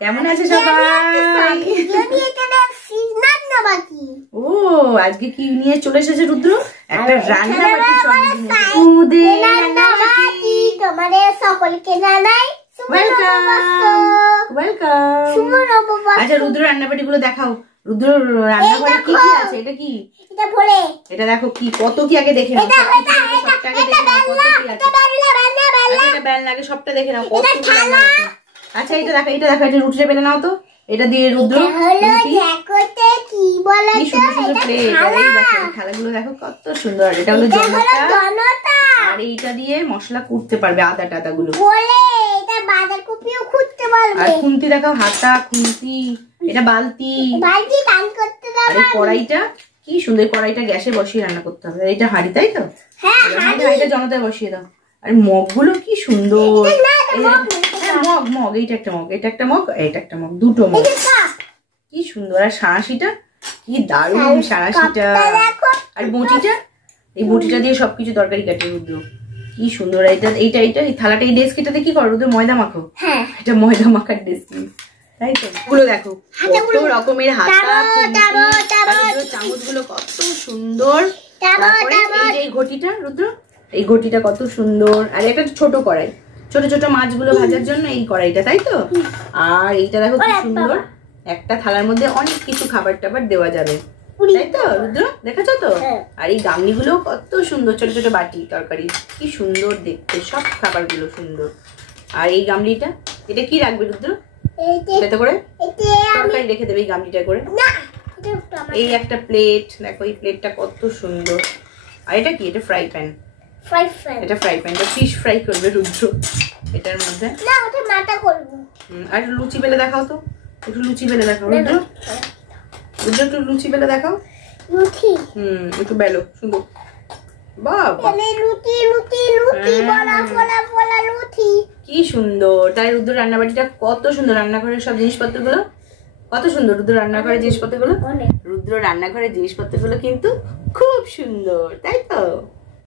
কেমন আছে সবাই? ও আজকে কি নিয়ে চলে এসেছে রুদ্র? একটা রান্না বাটি। তোমাদের সকলকে জানাই আচ্ছা রুদ্র রান্নাবাটি গুলো দেখাও। রুদ্র রান্নাঘরে কি কি আছে? এটা কি? এটা দেখো কি কত কি আগে দেখে নাও। এটা বেলনা আগে সবটা দেখে নাও। আচ্ছা এটা দেখো, এটা দেখো, এটা রুটিটা বেলে নাও তো। এটা দিয়ে রুদ্র কি বলে সুন্দর প্লেট। এই দেখো থালাগুলো দেখো কত সুন্দর। এটা হলো জনতা। আর এইটা দিয়ে মশলা কুটতে পারবে, আদা টাদা গুলো। আর খুন্তি দেখাও, হাতা খুন্তি। এটা বালতি। আর এই কড়াইটা কি সুন্দর। কড়াইটা গ্যাসে বসিয়ে রান্না করতে হবে। এটা হাঁড়ি, তাই তো? হাঁড়িটা জনতায় বসিয়ে দাও। আর মগ গুলো কি সুন্দর। মগ এইটা একটা মগ, এটা একটা মগ, এটা একটা মগ, দুটো মগ। কি সুন্দর। আর সাঁড়াশিটা কি দারুণ সাঁড়াশিটা। আর বটিটা, এই বটিটা দিয়ে সবকিছু তরকারি কাটে রুদ্র। কি সুন্দর। এইটা এই থালাটা, এই ডেস্কিটাতে কি করো রুদ্র? ময়দা মাখো। এটা ময়দা মাখার ডেস্কি, তাই তো? গুলো দেখো কত রকমের হাতা, চামচ গুলো কত সুন্দর। তারপরে এই ঘটিটা রুদ্র, এই ঘটিটা কত সুন্দর। আর একটা ছোট কড়াই, ছোট ছোট মাছগুলো ভাজার জন্য এই কড়াইটা, তাই তো? আর এইটা দেখো কি সুন্দর। একটা থালার মধ্যে অনেক কিছু খাবার টাবার দেওয়া যাবে, তাই তো রুদ্র? দেখেছো তো? আর এই গামলি গুলো কত সুন্দর, ছোট ছোট বাটি তরকারি, কি সুন্দর দেখতে। সব খাবার গুলো সুন্দর। আর এই গামলিটা, এটা কি রাখবে রুদ্র? এটাতে করে তরকারি রেখে দেবে এই গামলিটা করে। এই একটা প্লেট দেখো, এই প্লেটটা কত সুন্দর। আর এটা কি? এটা ফ্রাই প্যান। এটা ফ্রাই প্যান, ফিশ ফ্রাই করবে রুদ্র এটার মধ্যে। আর লুচি বেলে দেখাও তো, একটু লুচি বেলে দেখাও রুদ্র। রুদ্র একটু লুচি বেলে দেখাও। একটু বেলো সুন্দর। বাবা কি সুন্দর। তাই রুদ্র রান্নাবাটিটা কত সুন্দর। রান্নাঘরের সব জিনিসপত্র গুলো কত সুন্দর। রুদ্র রান্নাঘরের জিনিসপত্র গুলো, রুদ্র রান্নাঘরের জিনিসপত্র গুলো কিন্তু খুব সুন্দর, তাই তো?